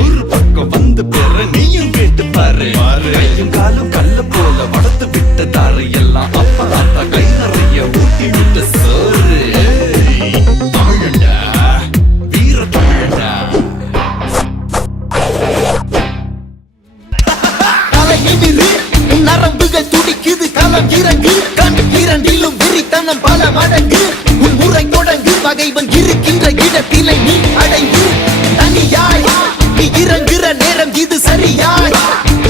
ஒரு பக்கம் வந்து பெற நீயும் கேட்டு பாரு. கையும் காலும் கல்ல போல வளர்த்து விட்ட தாரு எல்லாம் அப்பா தாத்தா கை நிறைய ஊட்டி விட்ட சோறு. தமிழண்டா வீர தமிழண்டா. நரம்புகள் துடிக்குது களம் இறங்கு கண் இரண்டிலும் விரித்தனம் பல மடங்கு உன் முறை தொடங்கு பகைவன் இருக்கின்ற இடத்திலே நீ அடைந்து தனியாய் நீ இறங்குற நேரம் இது சரியாய்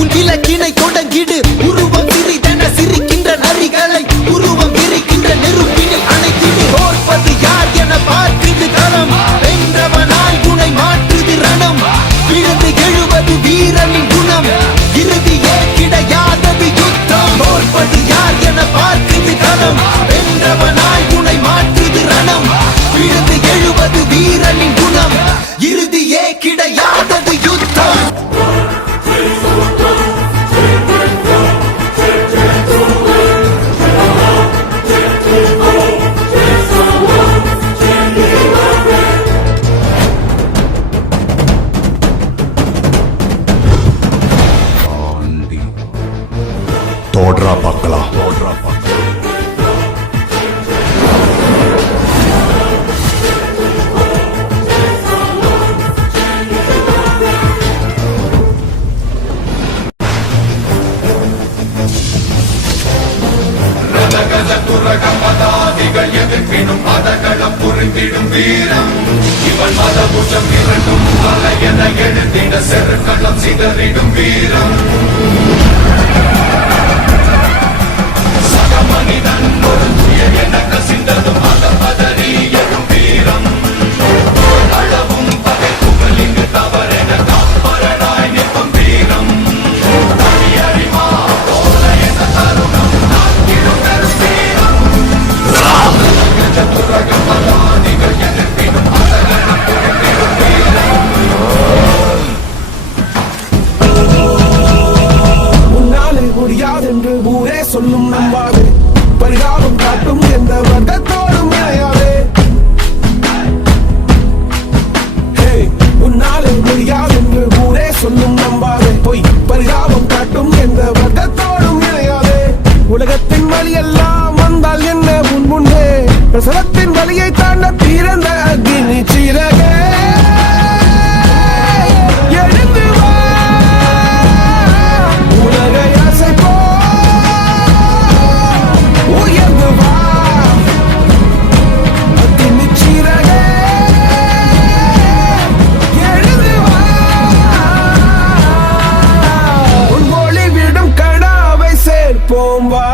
உன் இலக்கினை தொடங்கிடு உருவம் சிறிதென சிரிக்கின்ற நரிகளை உருவம் விரிக்கின்ற நெருப்பினில் அணைத்திடு தோற்பது யார் என பார்க்குது களம் வென்றவனாய் உனை மாற்றுது ரணம் விழுந்து எழுவது வீரனின் குணம் இறுதியே கிடையாதது யுத்தம் தோற்பது யார் என பார்க்குது களம் வென்றவனாய் உனை மாற்றுது ரணம் விழுந்து எழுவது வீரனின் குணம் இறுதியே கிடையாதது யுத்தம். தோட்ரா பார்க்கலாம். துரகமதாதிகள் எதிர்ப்பினும் பதகளம் புரிந்திடும் வீரம் இவன் மதபுஜம் இரண்டும் தலை என எழுந்திட செருக்களம் சிதறிடும் வீரம். சக மனிதன் பொருந்திய என கசிந்ததும் மதபதறி எழும் வீரம். அளவும் பகை புகழ் இங்கு தவறென காப்பரனாய் நிற்கும் வீரம். தனியறிமா போல என தருணம் நாட்டிடும் பெரும் வீரம். துரகமதாதிகள் எதிர்ப்பினும் பதகளம் புரிந்திடும் வீரம். உன்னாலே முடியாதென்று ஊரே சொல்லும் நம்பாது பரிதாபம் காட்டும் எந்த வர்க்கத்தோடும் இணையாதே. உன்னாலே முடியாதென்று ஊரே சொல்லும் நம்பாதே பொய் பரிதாபம் காட்டும் எந்த வர்க்கத்தோடும் இணையாதே. உலகத்தின் வழியெல்லாம் வந்தால் என்ன உன் முன்பே பிரசவத்தின் வழியை தாண்ட பிறந்த அக்னி சிறகே எழுந்து வா உலகை அசைப்போ உயர்ந்து வா அக்னி சிறகே எழுந்து வா உன் ஒளி விடும் கடாவை சேர்ப்போம் வா.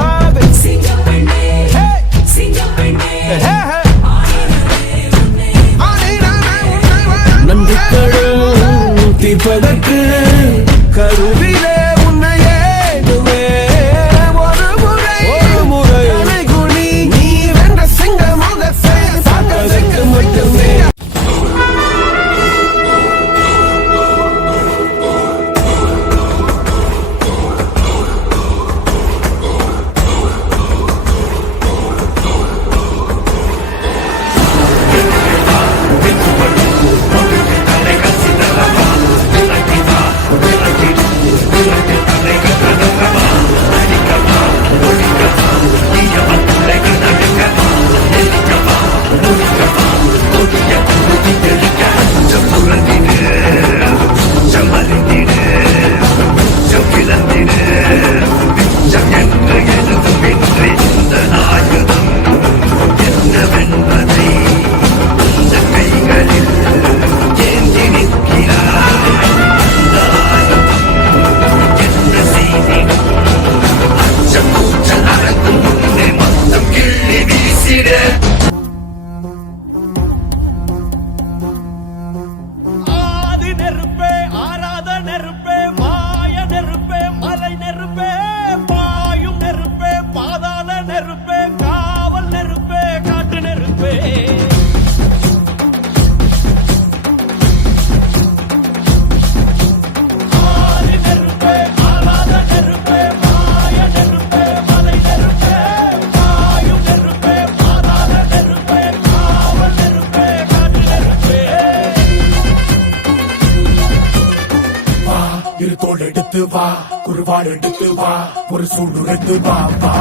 எடுத்து வா குருவாடு எடுத்து வா ஒரு சூடு எடுத்து வா வா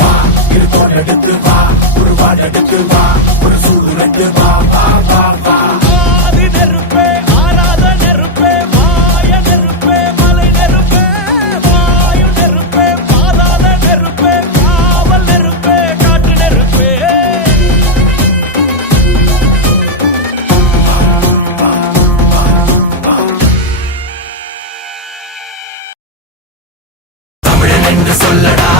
வா இருத்தோடு எடுத்து வா குருவாடு எடுத்து வா ஒரு சூடு எடுத்து வா வா வா வா ஆதி நெருப்பே ஆராத நெருப்பே மாய நெருப்பே மலை நெருப்பே வாயு நெருப்பே பாதாள நெருப்பே காவல் நெருப்பே காட்டு நெருப்பே தமிழன் என்று சொல்லடா